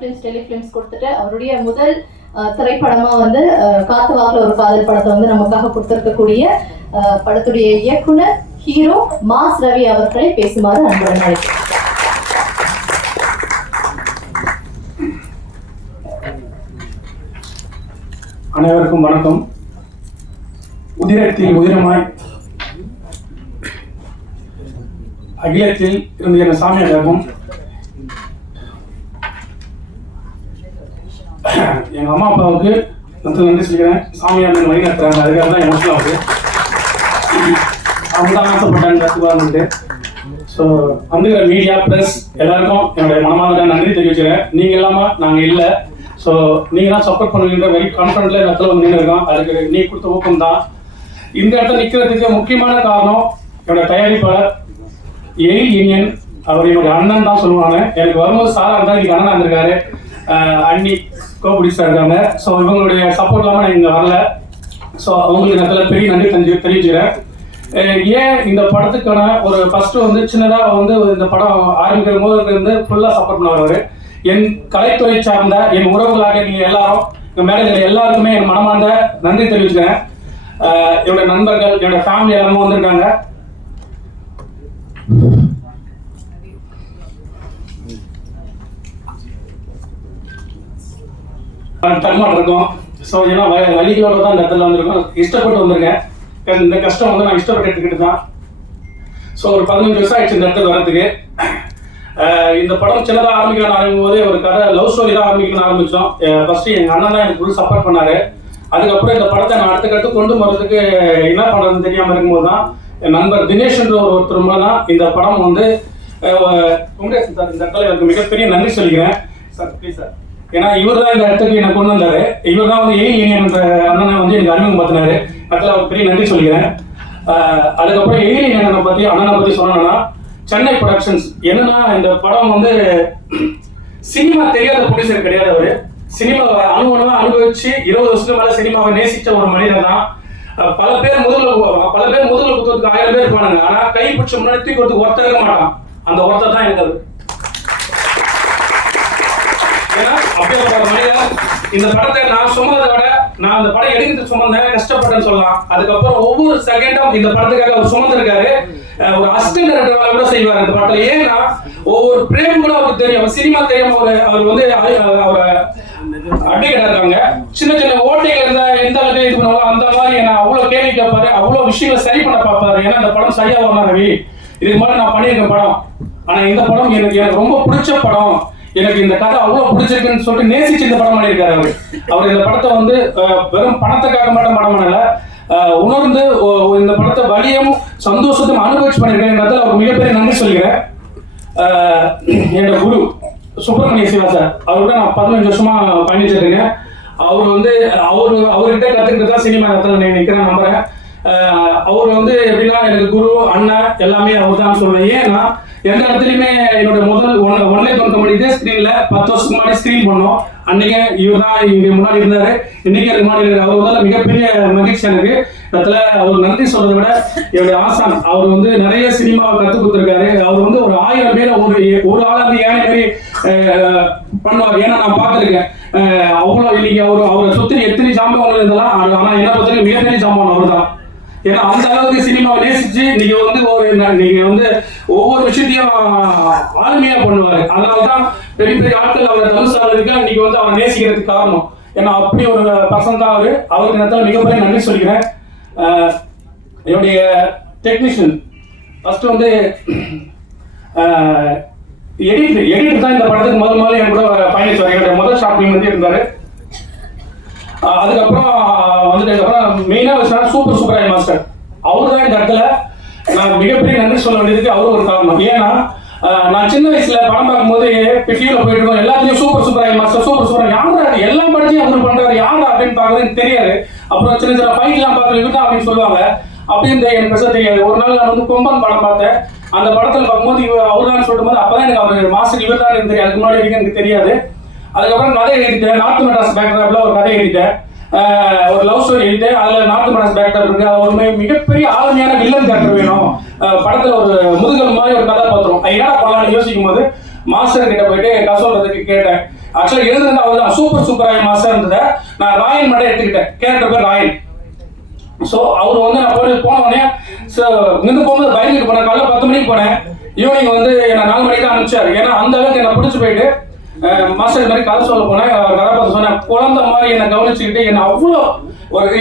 Telefilms கொடுத்துட்டு அவருடைய முதல் திரைப்படமா வந்து காத்து வாக்குல ஒரு காதல் படத்தை வந்து நமக்காக கொடுத்திருக்கக்கூடிய படத்துடைய இயக்குனர் ஹீரோ மாஸ் ரவி அவர்களை பேசுமாறு அன்புடன் அழைக்கிறேன். அனைவருக்கும் வணக்கம். உதிரத்தில் உதிரமாய் அகிலத்தில் இருந்து என சாமியாகவும் எங்க அம்மா அப்பாவுக்கு நன்றி சொல்லிக்கிறேன். சாமியார் வழி நடத்துறாங்க, அதுக்காக தான் எமோஷனல் ஆகுது. அவங்க தான் ஆசைப்பட்டாங்க கற்றுக்குவாங்கன்ட்டு. ஸோ வந்துக்கிற மீடியா ப்ரெஸ் எல்லாருக்கும் என்னுடைய மனமார்ந்த நன்றி தெரிவிச்சுக்கிறேன். நீங்கள் இல்லாமல் நாங்கள் இல்லை. ஸோ நீங்கள் தான் சப்போர்ட் பண்ணுவீங்க வெரி கான்ஃபிடென்ட்ல இந்த இடத்துல வந்து நின்றுருக்கோம். அதுக்கு நீ கொடுத்த ஊக்கம் தான். இந்த இடத்துல நிற்கிறதுக்கு முக்கியமான காரணம் என்னோட தயாரிப்பாளர் எயில் யூனியன். அவர் என்னுடைய அண்ணன் தான் சொல்லுவாங்க. எனக்கு வரும்போது சாரா தான் இன்னைக்கு அண்ணனா இருந்திருக்காரு. அண்ணி கோபிடிஸ்டாக இருக்காங்க. ஸோ இவங்களுடைய சப்போர்ட் இல்லாமல் நான் இங்கே வரல. ஸோ அவங்களுக்கு இடத்துல பெரிய நன்றி தெரிவிச்சுக்கிறேன். ஏன் இந்த படத்துக்கான ஒரு ஃபர்ஸ்ட் வந்து சின்னதாக வந்து இந்த படம் ஆரம்பிக்கிற போது இருந்து ஃபுல்லாக சப்போர்ட் பண்ணுவார். என் கலைத்துறை சார்ந்த என் உறவுகளாக நீங்கள் எல்லாரும் எங்கள் மேலே எல்லாருக்குமே என் மனமார்ந்த நன்றி தெரிவிச்சுக்கிறேன். என்னோட நண்பர்கள் என்னோட ஃபேமிலி எல்லாமே வந்திருக்காங்க. தன்மாட்டம் இருக்கும். ஸோ ஏன்னா வழிகளோட தான் இந்த இடத்துல வந்திருக்கோம். இஷ்டப்பட்டு வந்திருக்கேன். இந்த கஷ்டம் வந்து நான் இஷ்டப்பட்டு எடுத்துக்கிட்டு தான். ஸோ ஒரு 15 வருஷம் ஆயிடுச்சு இந்த இடத்துக்கு வர்றதுக்கு. இந்த படம் சின்னதாக ஆரம்பிக்கணும்னு ஆரம்பிக்கும் போதே ஒரு கதை லவ் ஸ்டோரி தான் ஆரம்பிக்கணும்னு ஆரம்பித்தோம். ஃபர்ஸ்ட்டு எங்கள் அண்ணன் தான் எனக்கு ஃபுல் சப்போர்ட் பண்ணார். அதுக்கப்புறம் இந்த படத்தை நான் அடுத்த கொண்டு போகிறதுக்கு என்ன பண்ணுறதுன்னு தெரியாமல் இருக்கும்போது தான் என் நண்பர் தினேஷ்ன்ற ஒருத்தர் மூலம் தான் இந்த படம் வந்து குமரேசன் சார் இந்த இடத்துல எனக்கு மிகப்பெரிய நன்றி சொல்லிக்கிறேன் சார். Please sir. ஏன்னா இவர் தான் இந்த இடத்துக்கு என்னை கொண்டு வந்தார். இவர் தான் வந்து எயில் யூனியன் என்ற அண்ணனை வந்து எனக்கு அறிமுகப்படுத்தினாரு. அதில் அவர் பெரிய நன்றி சொல்லிக்கிறேன். அதுக்கப்புறம் எயில் யூனியன் அண்ணனை பற்றி சொன்னோன்னா சென்னை ப்ரொடக்ஷன்ஸ் என்னன்னா இந்த படம் வந்து சினிமா தெரியாத ப்ரொடியூசர் கிடையாது. அவர் சினிமாவை அனுபவிச்சு 20 வருஷத்துக்கு மேலே சினிமாவை நேசித்த ஒரு மனிதர் தான். பல பேர் முதுகுல குத்துறதுக்கு 1000 பேர் இருப்பானுங்க. ஆனால் கை பிடிச்ச முன்னாடி தூக்கி கொடுத்து ஒருத்தர் இருக்க மாட்டான். அந்த ஒருத்தர் தான் எனக்கு. ஏன்னா அப்படியே மனிதன் இந்த படத்தை நான் சுமந்ததை விட நான் அந்த படம் எடுக்கிறது சுமந்தேன், கஷ்டப்பட்டேன்னு சொல்லலாம். அதுக்கப்புறம் ஒவ்வொரு செகண்டும் இந்த படத்துக்காக அவர் சுமந்திருக்காரு. ஒரு அசிஸ்டன்ட் டைரக்டர் கூட செய்வார் இந்த படத்துல. ஏன்னா ஒவ்வொரு பிரேம் கூட அவருக்கு தெரியும். சினிமா தெரியாம அவர் வந்து அவரை அட்வொகேட்டா இருக்காங்க. சின்ன சின்ன ஓட்டைகள் இருந்தா எந்த அளவுக்கு இது பண்ணுவாங்க அந்த மாதிரி என்ன அவ்வளவு கேள்வி கேட்பாரு. அவ்வளவு விஷயங்களை சரி பண்ண பார்ப்பாரு. ஏன்னா இந்த படம் சரியா வரணும் ரவி, இதுக்கு மாதிரி நான் பண்ணியிருக்கேன் படம். ஆனா இந்த படம் எனக்கு ரொம்ப பிடிச்ச படம், எனக்கு இந்த கதை அவ்வளவு பிடிச்சிருக்குன்னு சொல்லிட்டு நேசிச்சு இந்த படம் பண்ணியிருக்காரு அவர். அவர் இந்த படத்தை வந்து வெறும் பணத்துக்காக மட்டும் படம் பண்ணல, உணர்ந்து இந்த படத்தை வலியும் சந்தோஷத்தையும் அனுபவிச்சு பண்ணியிருக்கேன். இந்த இடத்துல அவர் மிகப்பெரிய நன்றி சொல்லிக்கிறேன். என்னோட குரு சுப்பிரமணிய சிவா சார், அவர்கிட்ட நான் 15 வருஷமா பயணிச்சுட்டு இருக்கேன். அவர் வந்து அவர்கிட்ட கத்துக்கிட்டு தான் சினிமா இடத்துல நிற்கிறேன் நம்புறேன். அவர் வந்து எப்படின்னா எனக்கு குரு அண்ணன் எல்லாமே அவர் தான் சொல்லுவேன். ஏன்னா எந்த இடத்துலையுமே என்னோட முதல் ஒன்லை கம்பெனி இதே ஸ்கிரீன்ல 10 வருஷத்துக்கு முன்னாடி ஸ்கிரீன் பண்ணோம். அன்னைக்கு இவர் தான் இங்க முன்னாடி இருந்தாரு, இன்னைக்கு அதுக்கு முன்னாடி இருக்காரு. அவர் முதல்ல மிகப்பெரிய மகிழ்ச்சி எனக்கு. இடத்துல அவர் நன்றி சொல்றதை விட என்னுடைய ஆசான் அவர் வந்து நிறைய சினிமாவை கற்றுக் கொடுத்துருக்காரு. அவர் வந்து ஒரு 1000 பேரை ஒரு ஆளாக ஏழை மாரி பண்ணுவார். ஏன்னா நான் பார்த்துருக்கேன் அவ்வளோ. இன்னைக்கு அவரை சுற்றி எத்தனை சாம்பவங்கள் இருந்தாலும் ஆனால் என்ன பொறுத்தவரைக்கும் மிகப்பெரிய சாம்பவன் அவர் தான். ஏன்னா அந்த அளவுக்கு சினிமாவை நேசிச்சு நீங்க வந்து ஒவ்வொரு விஷயத்தையும் ஆளுமையா பண்ணுவாரு. அதனாலதான் பெரிய பெரிய ஆட்கள் அவரை தனுசாரதுக்கு இன்னைக்கு வந்து அவரை நேசிக்கிறதுக்கு காரணம். ஏன்னா அப்படி ஒரு பர்சன் தான் அவரு. அவருக்கு நேரத்தில் மிகப்பெரிய நன்றி சொல்லிக்கிறேன். என்னுடைய டெக்னீஷியன் ஃபர்ஸ்ட் வந்து எடிட்டர் தான் இந்த படத்துக்கு முதல்ல என் கூட பயணிச்சார். என்னுடைய முதல் ஷாப்பிங் வந்து இருந்தாரு. அதுக்கப்புறம் வந்துட்டதுக்கப்புறம் மெயினாக வச்சுனா சூப்பராய் மாஸ்டர் அவரு தான் இந்த இடத்துல நான் மிகப்பெரிய நன்றி சொல்ல வேண்டியதுக்கு அவரு ஒரு காரணம். ஏன்னா நான் சின்ன வயசுல படம் பார்க்கும்போது டிவியில போயிட்டு இருக்கோம், எல்லாத்தையும் சூப்பராய் மாஸ்டர் சூப்பர் யாரா எல்லா படத்தையும் அவரு பண்றாரு யாரா அப்படின்னு பார்க்கறது தெரியாது. அப்புறம் சின்ன சின்ன ஃபைட் எல்லாம் பார்த்து இருக்கா அப்படின்னு சொல்லுவாங்க. அப்படின்னு எனக்கு பெருசாக தெரியாது. ஒரு நாள் நான் வந்து கொம்பன் படம் பார்த்தேன். அந்த படத்தில் பார்க்கும்போது அவர் தான் சொல்லும் போது அப்பதான் எனக்கு அவர் மாஸ்டர் இவர் தான் எனக்கு தெரியும். அதுக்கு முன்னாடி வரைக்கும் எனக்கு தெரியாது. அதுக்கப்புறம் கதை எழுதிட்டேன். நார்த் மெட்ராஸ் பேக்ராப்ல ஒரு கதை எழுதிட்டேன். ஒரு லவ் ஸ்டோரி எழுதிட்டேன். அதுல நார்த் மெட்ராஸ் பேக்ராப் இருக்கு. ஒரு மிகப்பெரிய ஆளுமையான வில்லன் கேரக்டர் வேணும் படத்துல, ஒரு முதுகல் மாதிரி ஒரு கதாபாத்திரம். என்னடா பண்ணலாம்னு யோசிக்கும் போது மாஸ்டர் கிட்ட போயிட்டு சொல்றதுக்கு கேட்டேன். ஆக்சுவலாக எழுதுறது அவர் தான். சூப்பர் ராயன் மாஸ்டர் இருந்ததை நான் ராயன் மட்டும் எடுத்துக்கிட்டேன். கேரக்டர் பேர் ராயன். ஸோ அவர் வந்து நான் போனோடனே இங்கிருந்து போகும்போது பயந்துட்டு போனேன். காலைல 10 மணிக்கு போனேன். ஈவினிங் வந்து என்னை 4 மணிக்கு தான் அனுப்பிச்சார். ஏன்னா அந்த அளவுக்கு என்னை பிடிச்சி போயிட்டு மாஸ்டர் மாதிரி கதை சொல்ல போனேன். கதை பார்த்து சொன்னேன். குழந்தை மாதிரி என்னை கவனிச்சுக்கிட்டு என்னை அவ்வளோ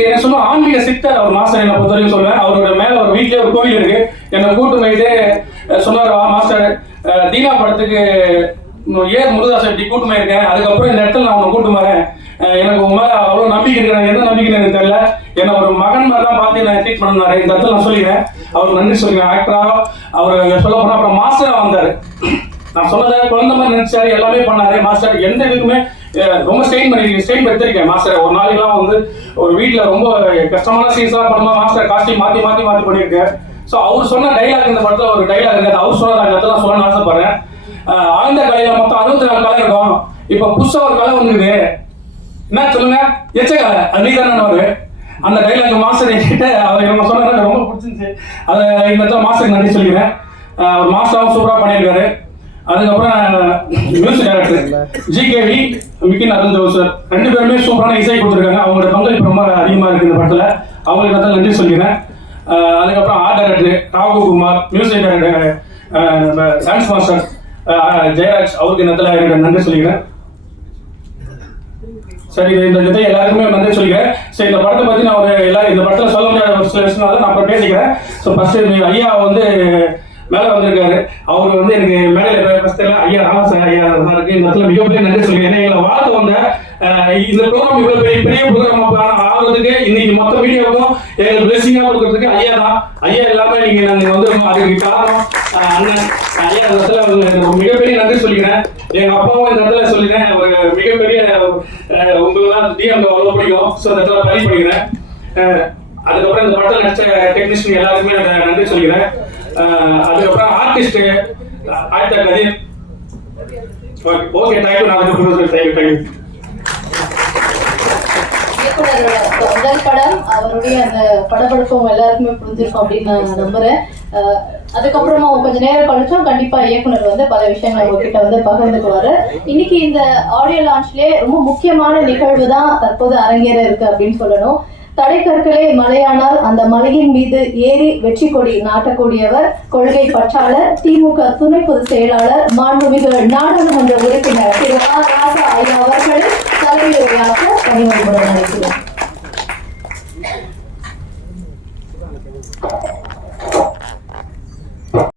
என்ன சொல்லுவோம் ஆன்மீக சித்தர் அவர் மாஸ்டர். என்னை பொறுத்த வரைக்கும் சொல்லுவேன். அவரோட மேலே ஒரு வீட்லேயே ஒரு கோவில் இருக்கு. என்னை கூட்டு போயிட்டு சொன்னார், மாஸ்டர் தீனா படத்துக்கு ஏன் முருதாஸ் எப்படி கூட்டு போயிருக்கேன். அதுக்கப்புறம் இந்த இடத்துல நான் உன்னை கூட்டு வரேன். எனக்கு உங்க மேலே அவ்வளோ நம்பிக்கை இருக்கிறேன். எந்த நம்பிக்கைன்னு எனக்கு தெரியல. என்னை ஒரு மகன் மாதிரி தான் பார்த்து நான் ட்ரீட் பண்ணாரு. இந்த இடத்துல நான் சொல்லிக்கிறேன். அவருக்கு நன்றி சொல்லிக்கிறேன். ஆக்டராக அவர் சொல்ல போனால் அப்புறம் மாஸ்டராக வந்தார். நான் சொன்னதை குழந்தை மாதிரி நினைச்சாரு. எல்லாமே பண்ணாரு மாஸ்டர். எந்த இதுக்குமே ரொம்ப ஸ்ட்ரெயின் எடுத்திருக்கேன் மாஸ்டர். ஒரு நாளைக்கெல்லாம் வந்து ஒரு வீட்டில் ரொம்ப கஷ்டமான சீன்ஸ்லாம் பண்ணும்போது மாஸ்டர் காஸ்டியூம் மாற்றி பண்ணியிருக்கேன். ஸோ அவர் சொன்ன டைலாக் இந்த படத்தில் ஒரு டைலாக் இருக்காது. அவர் சொன்னது அந்த இடத்துல சொல்லணும்னு ஆசைப்படுறேன். ஆழ்ந்த கலையில மொத்தம் 64 கலை இருக்கும். இப்போ புதுசாக ஒரு கலை வந்துருக்குது. என்ன சொல்லுங்க, எச்ச கலை. அது நீ தானே வருது. அந்த டைலாக் மாஸ்டர் என்கிட்ட அவர் நம்ம சொன்னது ரொம்ப பிடிச்சிருந்துச்சு. அதை இந்த இடத்துல மாஸ்டருக்கு நன்றி சொல்லிக்கிறேன். ஒரு மாஸ்டராகவும் சூப்பராக பண்ணியிருக்காரு. அதுக்கப்புறம் மியூசிக் டைரக்டர் ஜிகேவி மிக்கின் அருந்தோர் சார் 2 பேருமே சூப்பரான இசை கொடுத்துருக்காங்க. அவங்களோட பங்களிப்பு ரொம்ப அதிகமாக இருக்குது இந்த படத்தில். அவங்களுக்கு நான் நன்றி சொல்லிக்கிறேன். அதுக்கப்புறம் art director Raghukumar, music director dance master Jayaraj, அவருக்கு இந்த இடத்துல நன்றி சொல்லிக்கிறேன். சரி, இந்த இடத்துல எல்லாருக்குமே நன்றி சொல்லிக்கிறேன். சரி, இந்த படத்தை பற்றி நான் எல்லாரும் இந்த படத்தில் சொல்ல முடியாத ஒரு சில விஷயங்கள் நான் அப்புறம் பேசிக்கிறேன். ஸோ ஃபர்ஸ்ட் ஐயா வந்து மேலே வந்திருக்காரு. அவர் வந்து எனக்கு மேலே ஃபர்ஸ்ட் ஐயா ராமசாமி ஐயா இருக்கு. இந்த இடத்துல மிகப்பெரிய நன்றி சொல்லிக்கிறேன். ஏன்னா எங்களை வாழ்த்து வந்த இந்த ப்ரோக்ராம் இவ்வளோ பெரிய ப்ரோக்ராம் ஆகிறதுக்கு இன்னைக்கு மொத்த வீடியோவுக்கும் எங்களுக்கு பிளெஸிங்காக கொடுக்கறதுக்கு ஐயா தான். ஐயா எல்லாமே நாங்கள் வந்து அதுக்கு காரணம் அண்ணன் ஐயா. இந்த இடத்துல மிகப்பெரிய நன்றி சொல்லிக்கிறேன். எங்கள் அப்பாவும் இந்த இடத்துல சொல்லிக்கிறேன். ஒரு மிகப்பெரிய உங்களெல்லாம் டிஎம் அவ்வளோ பிடிக்கும். ஸோ இந்த இடத்துல பதிவு பண்ணிக்கிறேன். அதுக்கப்புறம் இந்த படத்தில் நடிச்ச டெக்னீஷியன் எல்லாருக்குமே நன்றி சொல்லிக்கிறேன். அதுக்கப்புறம் artist actor Kathir. Okay, thank you. நான் தேங்க்யூ. முதல் படம் அவருடைய அந்த படப்பிடிப்பும் எல்லாருக்குமே புரிஞ்சிருக்கும் அப்படின்னு நான் நம்புறேன். அதுக்கப்புறமா கொஞ்ச நேரம் கழிச்சோம் கண்டிப்பா இயக்குனர் வந்து பல விஷயங்கள் உங்ககிட்ட வந்து பகிர்ந்துக்குவாரு. இன்னைக்கு இந்த ஆடியோ லான்ச்லயே ரொம்ப முக்கியமான நிகழ்வு தான் தற்போது அரங்கேற இருக்கு அப்படின்னு சொல்லணும். தடைக்கற்களே மலையானால் அந்த மலையின் மீது ஏறி வெற்றி கொடி நாட்டக்கூடியவர், கொள்கை பற்றாளர், திமுக துணை பொதுச் செயலாளர், மாண்புமிகு நாடாளுமன்ற உறுப்பினர் திரு ஆ. ராசா ஐயா அவர்களை தலைமை உரையாற்ற பணிவன்புடன் அழைக்கிறேன்.